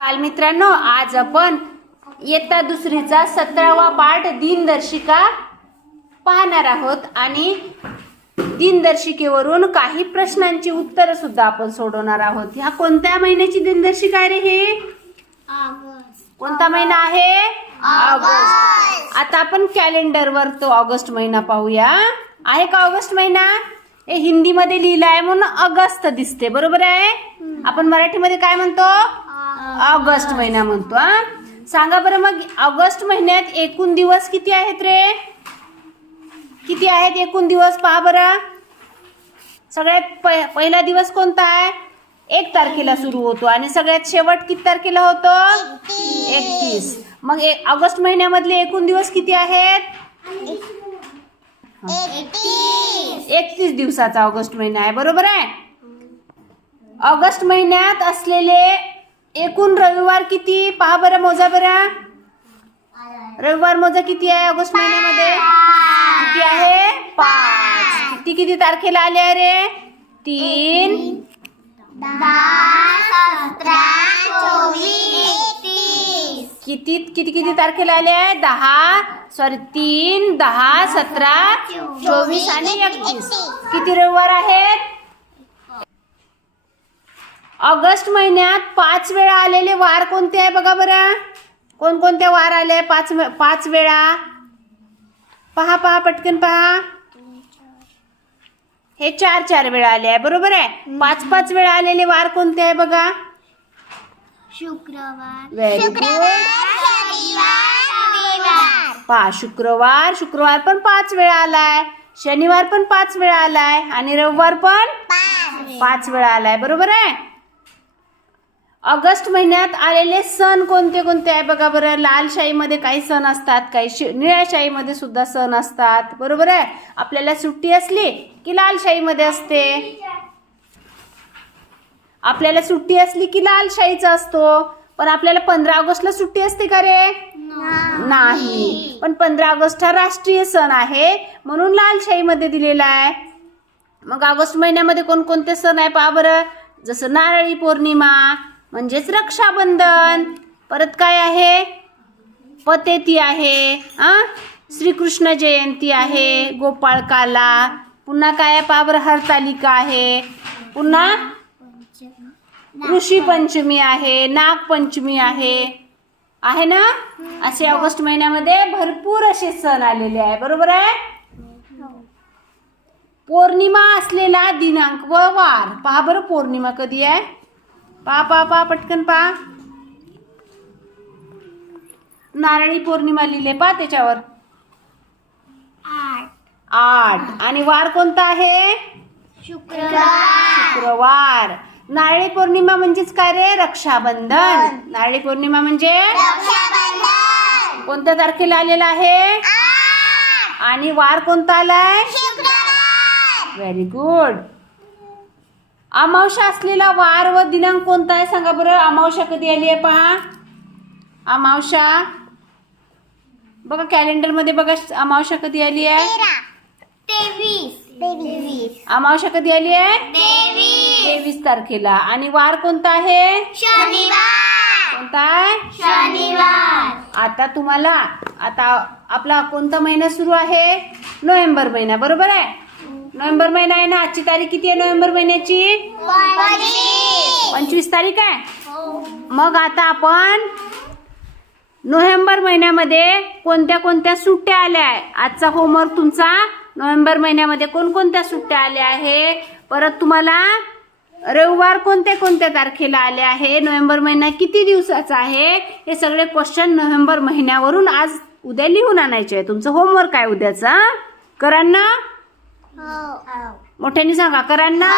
बालमित्रांनो, आज आपण इयत्ता दुसरीचा 17वा पाठ दिनदर्शिका पाहणार आहोत आणि दिनदर्शिकेवरून काही प्रश्नांची उत्तरे सुद्धा आपण सोडवणार आहोत. ह्या कोणत्या महिन्याची दिनदर्शिका आहे रे? हे कोणता महिना आहे? ऑगस्ट. आता आपण कॅलेंडरवर तो ऑगस्ट महिना पाहूया. आहे का ऑगस्ट महिना? हे हिंदी मध्ये लिहिलं आहे म्हणून ऑगस्ट दिसते, बरोबर आहे. आपण मराठीमध्ये काय म्हणतो? ऑगस्ट महिना म्हणतो. सांगा बरं मग, ऑगस्ट महिन्यात एकूण दिवस किती आहेत रे? किती आहेत एकूण दिवस? पहा बरं. सगळ्यात पहिला दिवस कोणता आहे? 1 तारखेला सुरू होतो आणि सगळ्यात शेवट किती तारखेला होतो? 31. मग ऑगस्ट महिन्यामधले एकूण दिवस किती आहेत? 31 दिवसाचा ऑगस्ट महिना आहे, बरोबर आहे. ऑगस्ट महिन्यात असलेले एकूण रविवार किती? पहा बरं, मोजा बरं. रविवार मोजा किती आहे ऑगस्ट महिन्यामध्ये? किती आहे? 5. किती तारखेला आले आहे रे? 3, 10, 17, 24, 30. किती तारखेला आले आहे? 3, 10, 17, 24 आणि 31. किती रविवार आहेत? ऑगस्ट महिन्यात 5 वेळा आलेले वार कोणते आहे बघा बरं. कोणकोणते वार आले 5 वेळा? पहा पटकन पहा. हे 4 वेळा आले आहे, बरोबर आहे. 5 वेळा आलेले वार कोणते आहे बघा? शुक्रवार, व्हेरी गुड. रविवार. पहा, शुक्रवार पण 5 वेळा आलाय, शनिवार पण 5 वेळा आलाय आणि रविवार पण 5 वेळा आलाय, बरोबर आहे. ऑगस्ट महिन्यात आलेले सण कोणते कोणते आहे बघा बरं. लाल शाहीमध्ये काही सण असतात, काही निळ्या शाहीमध्ये सुद्धा सण असतात, बरोबर आहे. आपल्याला सुट्टी असली की लाल शाहीमध्ये असते, आपल्याला सुट्टी असली की लाल शाहीचा असतो. पण आपल्याला 15 ऑगस्टला सुट्टी असते का रे? नाही. पण 15 ऑगस्ट हा राष्ट्रीय सण आहे म्हणून लाल शाहीमध्ये दिलेला आहे. मग ऑगस्ट महिन्यामध्ये कोणकोणते सण आहे पहा बरं. जसं नारळी पौर्णिमा म्हणजेच रक्षाबंधन, परत काय आहे? पतेती आहे, श्रीकृष्ण जयंती आहे, गोपाळकाला, पुन्हा काय आहे पहा बरं? हरतालिका आहे, पुन्हा ऋषी पंचमी आहे, नागपंचमी आहे ना. असे ऑगस्ट महिन्यामध्ये भरपूर असे सण आलेले आहे, बरोबर आहे. पौर्णिमा असलेला दिनांक व वार पहा बरं. पौर्णिमा कधी आहे? पहा पटकन पहा. नारळी पौर्णिमा लिहिले पहा त्याच्यावर. 8. आणि वार कोणता आहे? शुक्रवार. नारळी पौर्णिमा म्हणजेच काय रे? रक्षाबंधन. नारळी पौर्णिमा म्हणजे कोणत्या तारखेला आलेला आहे? आणि वार कोणता आलाय? Very good. अमावस्या असलेला वार व दिनांक कोणता आहे सांगा बरं. अमावस्या कधी आली आहे पहा. अमावस्या बघा कॅलेंडर मध्ये बघा. अमावस्या कधी आली आहे? 23. अमावस्या कधी आली आहे? 23 तारखेला. आणि वार कोणता आहे? शनिवार. कोणता आहे? शनिवार. आता आपला कोणता महिना सुरू आहे? नोव्हेंबर महिना, बरोबर आहे. नोव्हेंबर महिना आहे ना. आजची तारीख किती आहे नोव्हेंबर महिन्याची? 25 तारीख आहे. मग आता आपण नोव्हेंबर महिन्यामध्ये कोणत्या कोणत्या सुट्ट्या आल्या आहे. आजचा होमवर्क तुमचा. नोव्हेंबर महिन्यामध्ये कोणकोणत्या सुट्ट्या आल्या आहे, परत तुम्हाला रविवार कोणत्या तारखेला आले आहे, नोव्हेंबर महिना किती दिवसाचा आहे, हे सगळे क्वेश्चन नोव्हेंबर महिन्यावरून आज उद्या लिहून आणायचे आहे. तुमचं होमवर्क आहे उद्याचा. करांना? मोठ्याने सांगा. करांना?